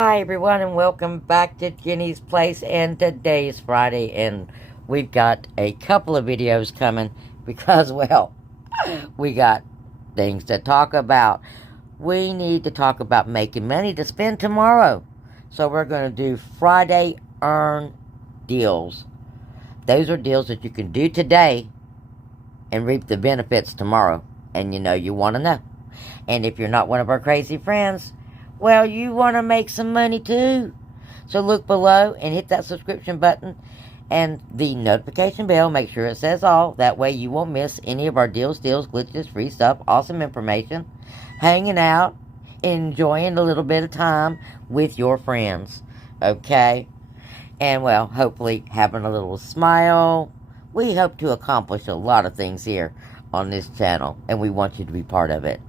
Hi everyone and welcome back to Jenny's Place, and today is Friday and we've got a couple of videos coming because, well, we got things to talk about. We need to talk about making money to spend tomorrow. So we're going to do Friday earn deals. Those are deals that you can do today and reap the benefits tomorrow. And you want to know. And if you're not one of our crazy friends, well, you want to make some money too. So look below and hit that subscription button and the notification bell. Make sure it says all. That way you won't miss any of our deals, glitches, free stuff, awesome information, hanging out, enjoying a little bit of time with your friends. Okay? And, well, hopefully having a little smile. We hope to accomplish a lot of things here on this channel, and we want you to be part of it.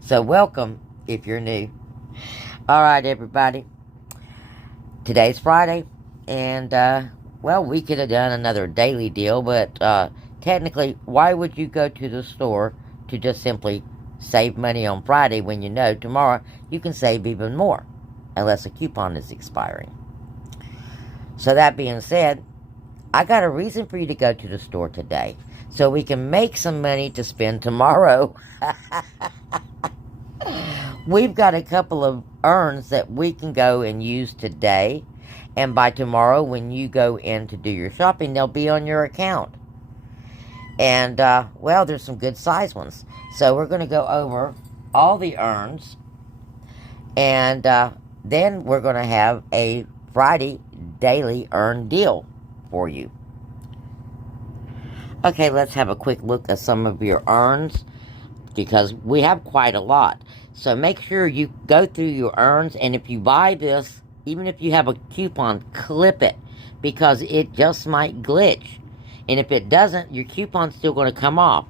So welcome if you're new. Alright, everybody. Today's Friday, and, well, we could have done another daily deal, but, technically, why would you go to the store to just simply save money on Friday when you know tomorrow you can save even more, unless a coupon is expiring? So that being said, I got a reason for you to go to the store today, so we can make some money to spend tomorrow. We've got a couple of earns that we can go and use today, and by tomorrow when you go in to do your shopping, they'll be on your account. And, well, there's some good size ones. So we're going to go over all the earns, and then we're going to have a Friday daily earn deal for you. Okay, let's have a quick look at some of your earns, because we have quite a lot. So make sure you go through your earns, and if you buy this, even if you have a coupon, clip it, because it just might glitch. And if it doesn't, your coupon's still going to come off.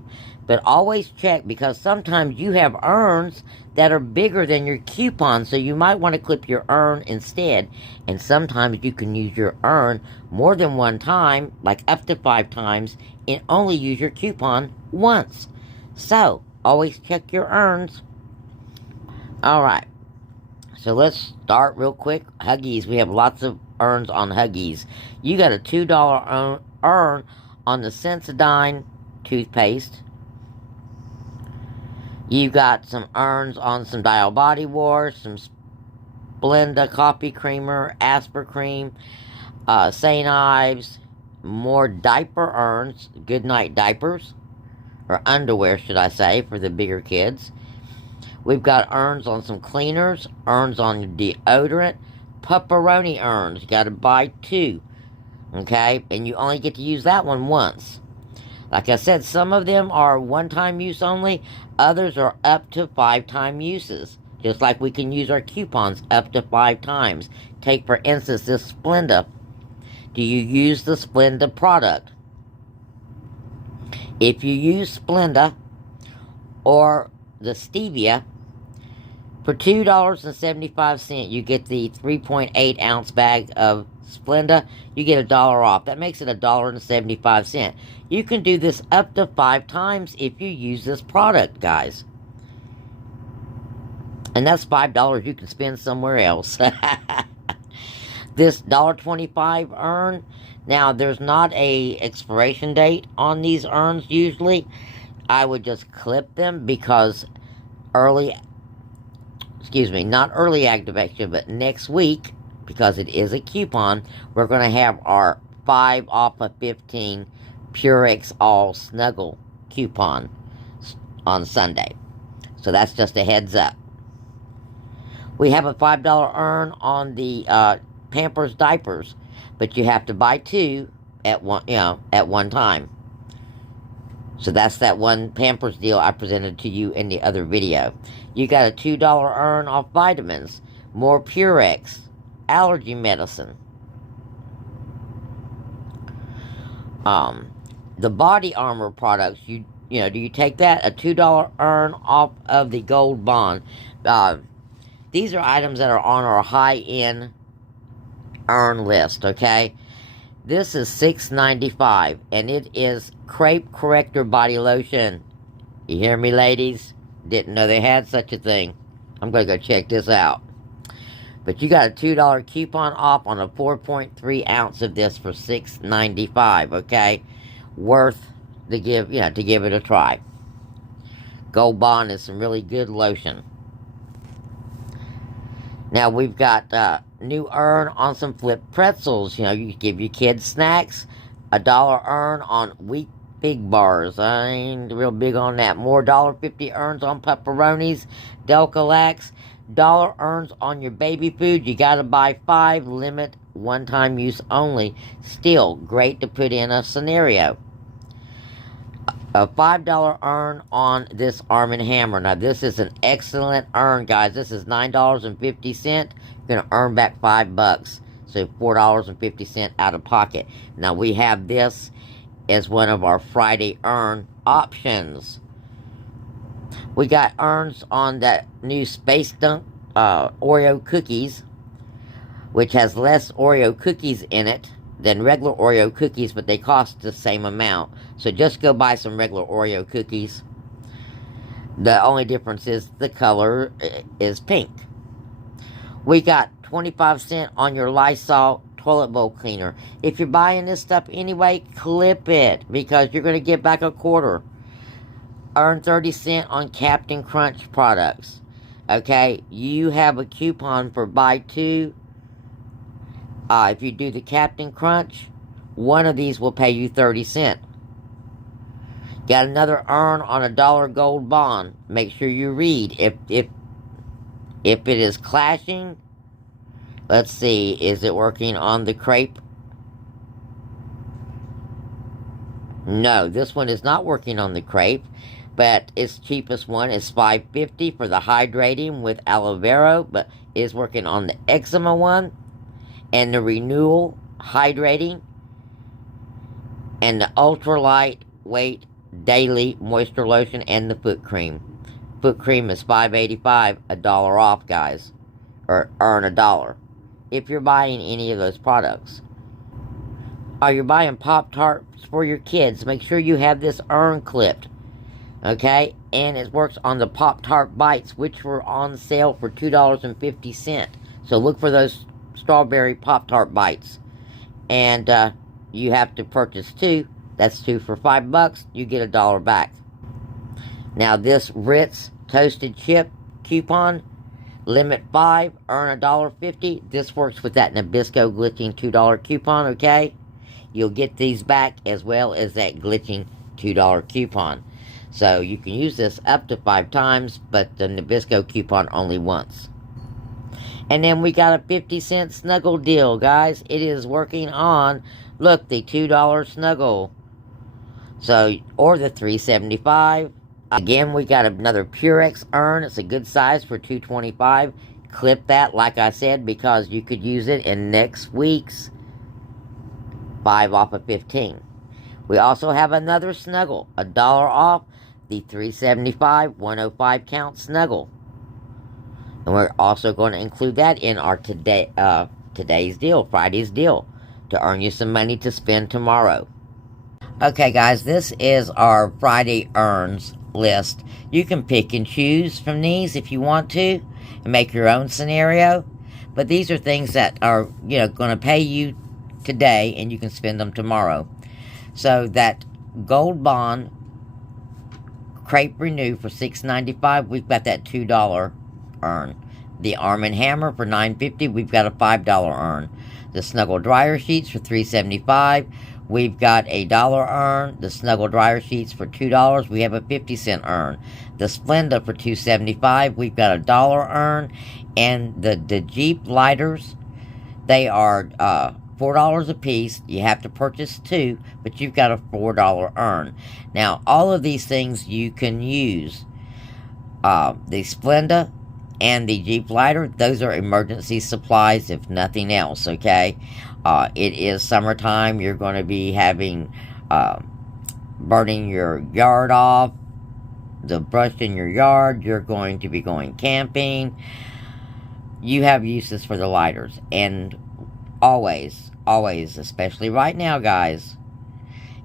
But always check, because sometimes you have earns that are bigger than your coupon, so you might want to clip your earn instead. And sometimes you can use your earn more than one time, like up to 5 times, and only use your coupon once. So always check your earns. Alright, so let's start real quick. Huggies, we have lots of earns on Huggies. You got a $2 earn on the Sensodyne toothpaste. You got some earns on some Dial Body Wash, some Splenda Coffee Creamer, Asper Cream, St. Ives, more diaper earns, Goodnight diapers, or underwear should I say, for the bigger kids. We've got earns on some cleaners, earns on deodorant, pepperoni earns. You got to buy 2, okay? And you only get to use that one once. Like I said, some of them are one-time use only. Others are up to 5-time uses. Just like we can use our coupons up to 5 times. Take, for instance, this Splenda. Do you use the Splenda product? If you use Splenda or the Stevia, for $2.75, you get the 3.8 ounce bag of Splenda. You get $1 off. That makes it $1.75. You can do this up to 5 times if you use this product, guys. And that's $5 you can spend somewhere else. This $1.25 earn. Now, there's not a expiration date on these earns usually. I would just clip them because not early activation, but next week, because it is a coupon, we're going to have our 5 off of 15 Purex All Snuggle coupon on Sunday. So that's just a heads up. We have a $5 earn on the Pampers diapers, but you have to buy 2 at one time. So that's that one Pampers deal I presented to you in the other video. You got a $2 earn off vitamins, more Purex, allergy medicine. The Body Armor products, do you take that? A $2 earn off of the Gold Bond. These are items that are on our high-end earn list, okay? This is $6.95, and it is Crepe Corrector Body Lotion. You hear me, ladies? Didn't know they had such a thing. I'm going to go check this out. But you got a $2 coupon off on a 4.3 ounce of this for $6.95, okay? Worth to give, to give it a try. Gold Bond is some really good lotion. Now we've got new earn on some flipped pretzels. You give your kids snacks. $1 earn on wheat big bars. I ain't real big on that. More $1.50 earns on pepperonis, Delcalax. $1 earns on your baby food. You gotta buy 5, limit, one-time use only. Still great to put in a scenario. A $5 earn on this Arm & Hammer. Now, this is an excellent earn, guys. This is $9.50. You're going to earn back $5. So, $4.50 out of pocket. Now, we have this as one of our Friday earn options. We got earns on that new Space Dunk Oreo cookies, which has less Oreo cookies in it than regular Oreo cookies, but they cost the same amount. So just go buy some regular Oreo cookies. The only difference is the color is pink. We got 25 cents on your Lysol toilet bowl cleaner. If you're buying this stuff anyway, clip it, because you're going to get back a quarter. Earn 30 cents on Captain Crunch products. Okay, you have a coupon for buy 2. If you do the Captain Crunch, one of these will pay you 30 cents. Got another earn on $1 Gold Bond. Make sure you read. If it is clashing, let's see, is it working on the crepe? No, this one is not working on the crepe, but its cheapest one is $5.50 for the hydrating with aloe vera, but is working on the eczema one, and the renewal hydrating, and the ultra lightweight daily moisture lotion, and the foot cream. Foot cream is $5.85, $1 off, guys, or earn $1 if you're buying any of those products. Or you're buying Pop-Tarts for your kids, make sure you have this earn clipped, okay? And it works on the Pop-Tart Bites, which were on sale for $2.50. So look for those strawberry Pop-Tart Bites, and you have to purchase 2. That's 2 for $5. You get $1 back. Now this Ritz toasted chip coupon, limit 5, earn $1.50. This works with that Nabisco glitching $2 coupon. Okay, you'll get these back as well as that glitching $2 coupon. So you can use this up to 5 times, but the Nabisco coupon only once. And then we got a 50-cent snuggle deal, guys. It is working on, look, the $2 snuggle. So, or the $3.75. Again, we got another Purex earn. It's a good size for $2.25. Clip that, like I said, because you could use it in next week's 5 off of 15. We also have another snuggle, $1 off the $3.75 105 count snuggle. And we're also going to include that in our today's deal, Friday's deal, to earn you some money to spend tomorrow. Okay, guys, this is our Friday earns list. You can pick and choose from these if you want to and make your own scenario. But these are things that are, going to pay you today and you can spend them tomorrow. So that Gold Bond Crepe Renew for $6.95, we've got that $2 earn. The Arm & Hammer for $9.50, we've got a $5 earn. The Snuggle Dryer Sheets for $3.75, we've got a $1 earn. The Snuggle Dryer Sheets for $2, we have a 50-cent earn. The Splenda for $2.75, we've got a $1 earn. And the Jeep lighters, they are $4 a piece. You have to purchase 2, but you've got a $4 earn. Now, all of these things you can use. The Splenda and the Jeep lighter, those are emergency supplies, if nothing else, okay? It is summertime. You're going to be having, burning your yard off, the brush in your yard. You're going to be going camping. You have uses for the lighters. And always, especially right now, guys,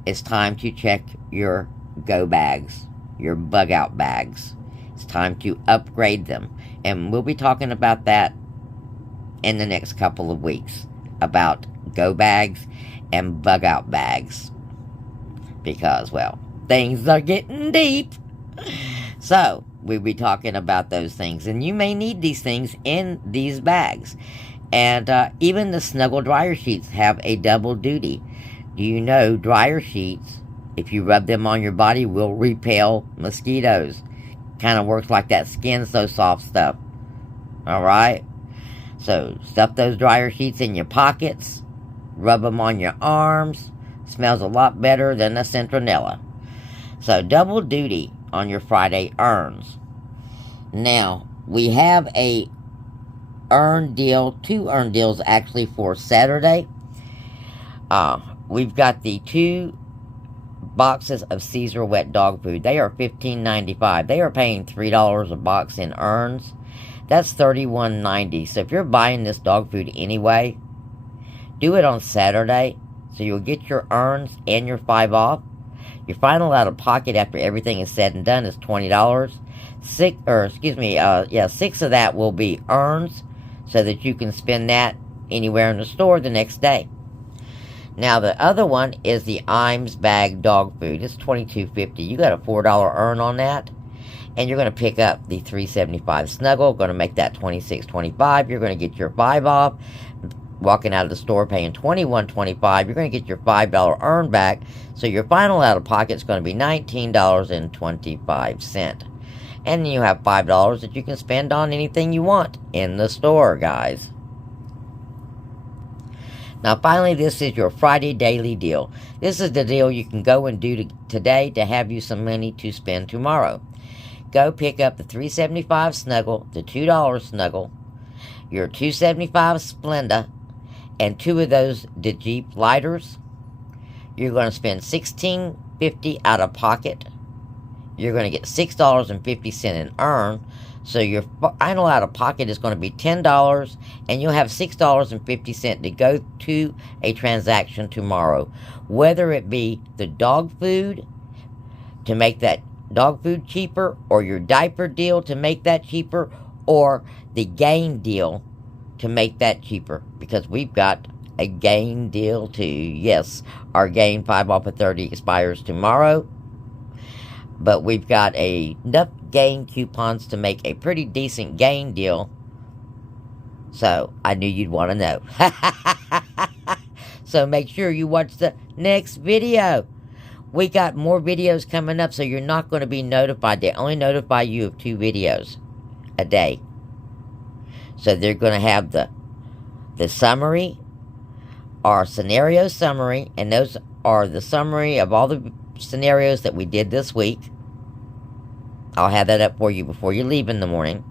it's time to check your go bags, your bug out bags. It's time to upgrade them. And we'll be talking about that in the next couple of weeks about go bags and bug out bags. Because, well, things are getting deep. So, we'll be talking about those things. And you may need these things in these bags. And even the Snuggle dryer sheets have a double duty. Do you know dryer sheets, if you rub them on your body, will repel mosquitoes? Kind of works like that Skin So Soft stuff. Alright? So, stuff those dryer sheets in your pockets. Rub them on your arms. Smells a lot better than the Centronella. So, double duty on your Friday urns. Now, we have a urn deal, 2 urn deals actually for Saturday. We've got the 2 boxes of Caesar wet dog food. They are $15.95. They are paying $3 a box in urns. That's $31.90. So if you're buying this dog food anyway, do it on Saturday, so you'll get your urns and your 5 off. Your final out of pocket after everything is said and done is $20. 6 of that will be urns, so that you can spend that anywhere in the store the next day. Now the other one is the Imes bag dog food. It's $22.50. You got a $4 urn on that, and you're going to pick up the $3.75 Snuggle. Going to make that $26.25. You're going to get your 5 off. Walking out of the store paying $21.25, you're going to get your $5 urn back, so your final out of pocket is going to be $19.25. And then you have $5 that you can spend on anything you want in the store, guys. Now finally, this is your Friday daily deal. This is the deal you can go and do today to have you some money to spend tomorrow. Go pick up the $3.75 Snuggle, the $2 Snuggle, your $2.75 Splenda, and 2 of those Jeep lighters. You're going to spend $16.50 out of pocket. You're going to get $6.50 in urn. So your final out of pocket is going to be $10, and you'll have $6.50 to go to a transaction tomorrow. Whether it be the dog food to make that dog food cheaper, or your diaper deal to make that cheaper, or the gain deal to make that cheaper, because we've got a gain deal too. Yes, our gain 5 off of 30 expires tomorrow, but we've got enough gain coupons to make a pretty decent gain deal. So I knew you'd want to know. So make sure you watch the next video. We got more videos coming up, so you're not going to be notified. They only notify you of 2 videos a day. So they're going to have the summary, our scenario summary, and those are the summary of all the scenarios that we did this week. I'll have that up for you before you leave in the morning.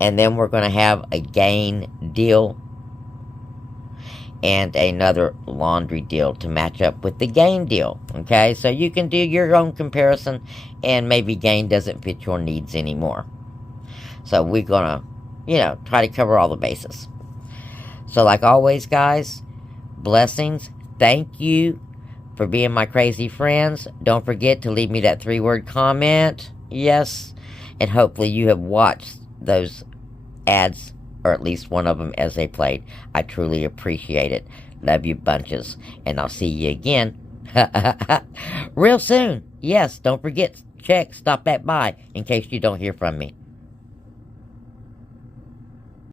And then we're going to have a gain deal and another laundry deal to match up with the gain deal. Okay, so you can do your own comparison, and maybe gain doesn't fit your needs anymore. So we're going to, try to cover all the bases. So like always, guys, blessings. Thank you for being my crazy friends. Don't forget to leave me that 3-word comment. Yes. And hopefully you have watched those ads, or at least one of them, as they played. I truly appreciate it. Love you bunches. And I'll see you again real soon. Yes, don't forget, stop that by in case you don't hear from me.